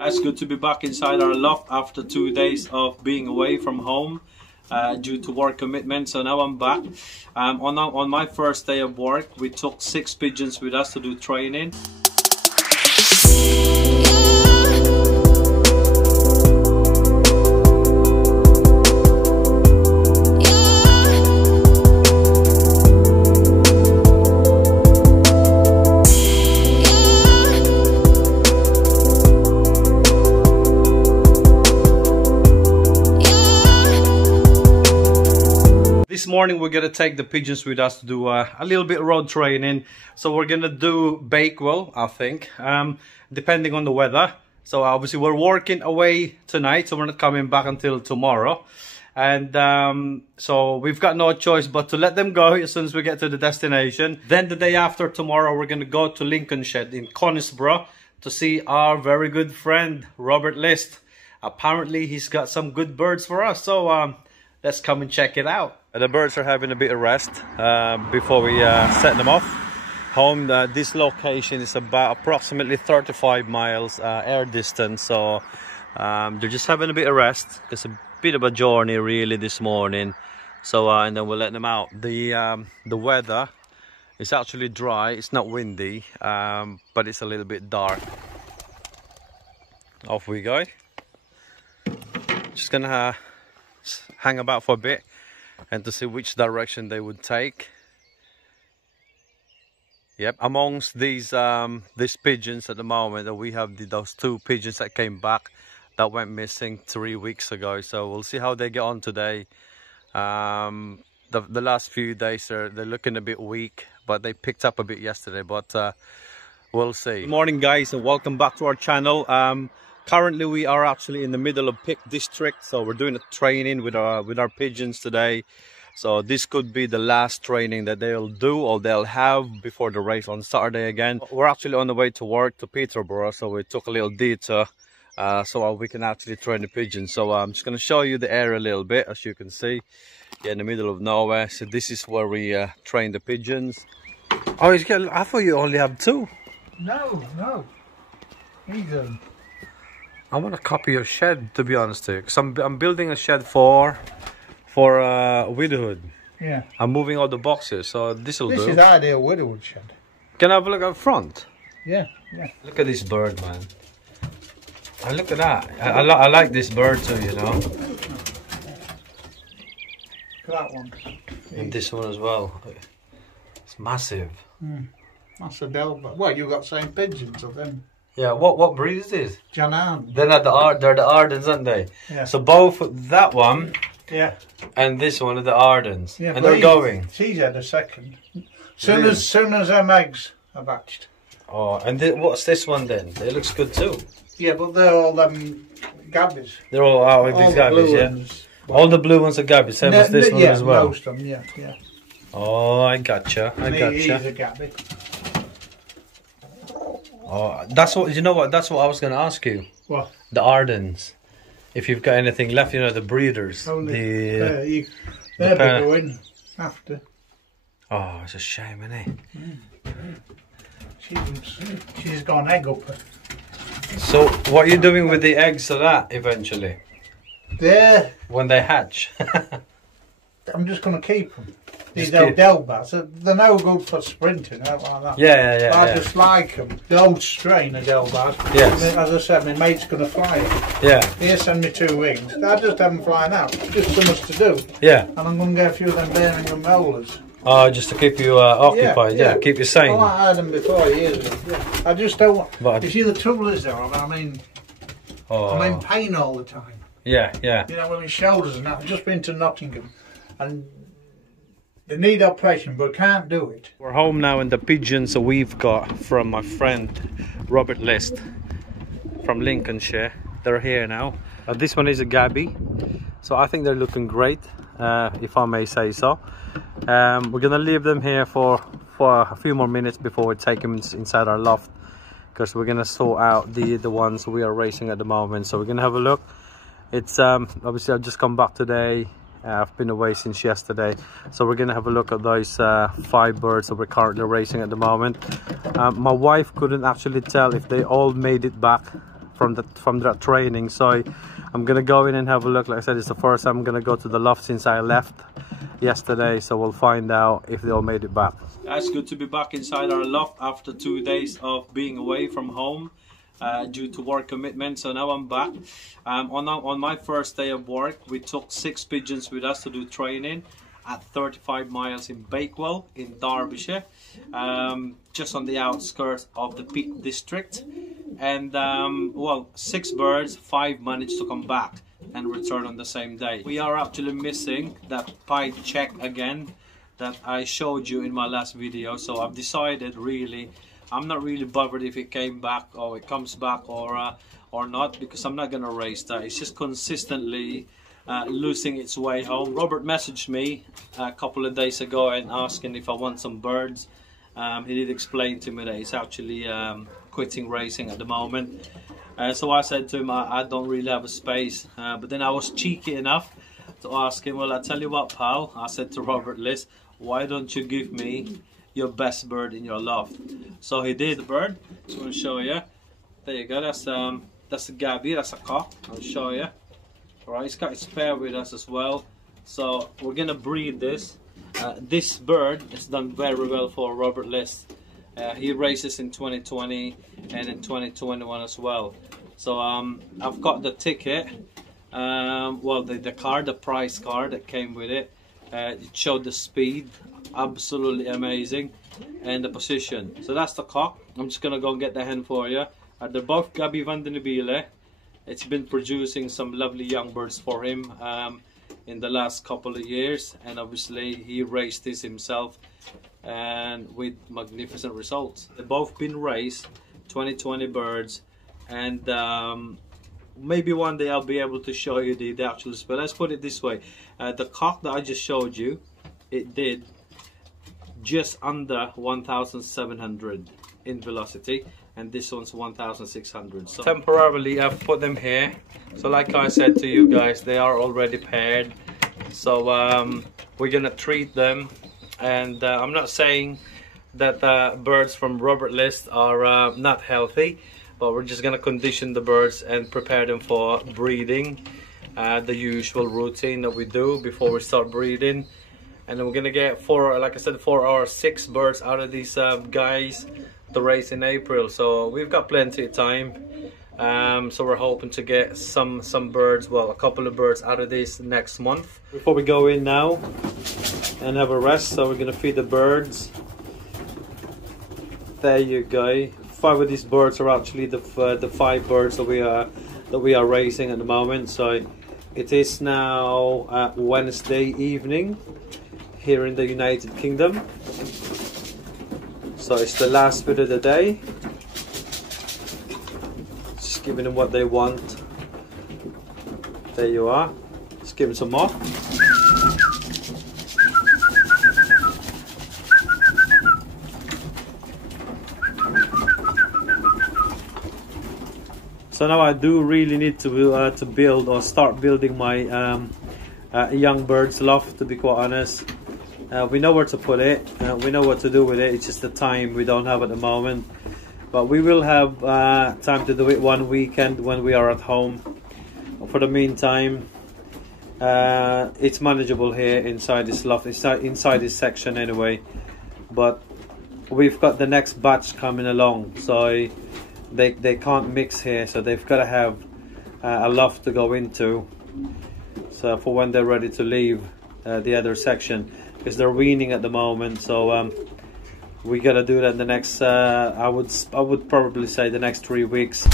It's good to be back inside our loft after 2 days of being away from home due to work commitments. So now I'm back. On my first day of work, we took 6 pigeons with us to do training. This morning we're gonna take the pigeons with us to do a little bit of road training. So we're gonna do Bakewell, I think, depending on the weather. So obviously we're working away tonight, so we're not coming back until tomorrow. And so we've got no choice but to let them go as soon as we get to the destination. Then the day after tomorrow, we're gonna go to Lincolnshire in Conisbrough to see our very good friend Robert List. Apparently he's got some good birds for us, so let's come and check it out. The birds are having a bit of rest before we set them off home. This location is about approximately 35 miles air distance, so they're just having a bit of rest. It's a bit of a journey really this morning, so and then we'll let them out. The weather is actually dry, it's not windy, but it's a little bit dark. Off we go. Just gonna hang about for a bit and to see which direction they would take. Yep, amongst these pigeons at the moment, that we have those 2 pigeons that came back that went missing 3 weeks ago. So we'll see how they get on today. The last few days they're looking a bit weak, but they picked up a bit yesterday, but we'll see. Good morning guys, and welcome back to our channel. Currently we are actually in the middle of Peak District, so we're doing a training with our pigeons today. So this could be the last training that they'll do or they'll have before the race on Saturday again. We're actually on the way to work to Peterborough, so we took a little detour so we can actually train the pigeons. So I'm just going to show you the area a little bit. As you can see, yeah, in the middle of nowhere. So this is where we train the pigeons. Oh, I thought you only have 2. No. Either. I want to copy your shed, to be honest with you, because I'm building a shed for widowhood. Yeah. I'm moving all the boxes, so this will do. This is ideal widowhood shed. Can I have a look up front? Yeah. Look at this bird, man. And look at that. I like this bird too, you know. Look at that one. And this one as well. It's massive. That's a Delba. Well, you got the same pigeons of them. Yeah, what breed is this? Janan. They're the Ardens, aren't they? Yeah. So both that one, yeah, and this one are the Ardens. Yeah, and they're going. She's had a second. Soon as them eggs are hatched. Oh, and what's this one then? It looks good too. Yeah, but they're all gabbies. They're all out with these gabbies, yeah. All the blue ones are gabbies, same as this one as well. Most of them, yeah. Oh, I gotcha. He's a gabbie. Oh, that's what, you know what, that's what I was going to ask you. What? The Ardens. If you've got anything left, you know, the breeders. They'll be going after. Oh, it's a shame, isn't it? She's got an egg up her. So, what are you doing with the eggs of that, eventually? There. When they hatch? I'm just going to keep them. These old Delbats, they're no good for sprinting, out like that. Yeah. I just like them. The old strain of Delbats. Yes. As I said, my mate's going to fly it. Yeah. Here, send me 2 wings. I just have them flying out. Just so much to do. Yeah. And I'm going to get a few of them Birmingham rollers. Oh, just to keep you occupied, yeah, keep you sane. Well, I had them before, years ago. Yeah. I just don't want... But you see, the trouble is, though, I'm in pain all the time. Yeah. You know, with my shoulders and that. I've just been to Nottingham. And they need operation, but can't do it. We're home now, and the pigeons we've got from my friend Robert List from Lincolnshire, they're here now. This one is a gaby, so I think they're looking great, if I may say so. We're gonna leave them here for a few more minutes before we take them inside our loft, because we're gonna sort out the ones we are racing at the moment. So we're gonna have a look. It's obviously I've just come back today. I've been away since yesterday, so we're gonna have a look at those 5 birds that we're currently racing at the moment. My wife couldn't actually tell if they all made it back from that training. So I'm gonna go in and have a look. Like I said, it's the first time I'm gonna go to the loft since I left yesterday, so we'll find out if they all made it back. It's good to be back inside our loft after 2 days of being away from home due to work commitments. So now I'm back. On my first day of work, we took 6 pigeons with us to do training at 35 miles in Bakewell in Derbyshire, just on the outskirts of the Peak District. And well, 6 birds, 5 managed to come back and return on the same day. We are actually missing that pied check again that I showed you in my last video. So I've decided, really, I'm not really bothered if it came back or it comes back or not, because I'm not gonna race that. It's just consistently losing its way home. Robert messaged me a couple of days ago and asking if I want some birds. He did explain to me that he's actually quitting racing at the moment. So I said to him, I don't really have a space. But then I was cheeky enough to ask him, well, I tell you what, pal, I said to Robert Liss, why don't you give me your best bird in your loft? So he did. The bird, I'm going to show you. There you go, that's a Gabby, that's a cock. I'll show you. Alright, he's got his pair with us as well. So we're gonna breed this. This bird has done very well for Robert Liss. He races in 2020 and in 2021 as well. So I've got the ticket. Well, the card, the price card that came with it. It showed the speed, absolutely amazing, and the position. So that's the cock. I'm just gonna go and get the hen for you. They're both Gabi van den Biele. It's been producing some lovely young birds for him in the last couple of years, and obviously he raised this himself and with magnificent results. They've both been raised, 2020 birds, and maybe one day I'll be able to show you the actual spell. Let's put it this way, the cock that I just showed you, it did just under 1,700 in velocity, and this one's 1,600. So temporarily I've put them here. So like I said to you guys, they are already paired. So we're gonna treat them, and I'm not saying that birds from Robert Liss are not healthy, but we're just gonna condition the birds and prepare them for breeding, the usual routine that we do before we start breeding. And then we're gonna get 4, like I said, 4 or 6 birds out of these guys to race in April. So we've got plenty of time. So we're hoping to get some birds, well, a couple of birds out of this next month. Before we go in now and have a rest, so we're gonna feed the birds. There you go. 5 of these birds are actually the 5 birds that we are raising at the moment. So it is now Wednesday evening here in the United Kingdom. So it's the last bit of the day. Just giving them what they want. There you are. Just give them some more. So now I do really need to build or start building my young birds loft, to be quite honest. We know where to put it, we know what to do with it, it's just the time we don't have at the moment. But we will have time to do it one weekend when we are at home. For the meantime, it's manageable here inside this loft, inside this section anyway. But we've got the next batch coming along, so they can't mix here, so they've got to have a loft to go into, so for when they're ready to leave the other section, because they're weaning at the moment. So we got to do that in the next I would probably say the next 3 weeks.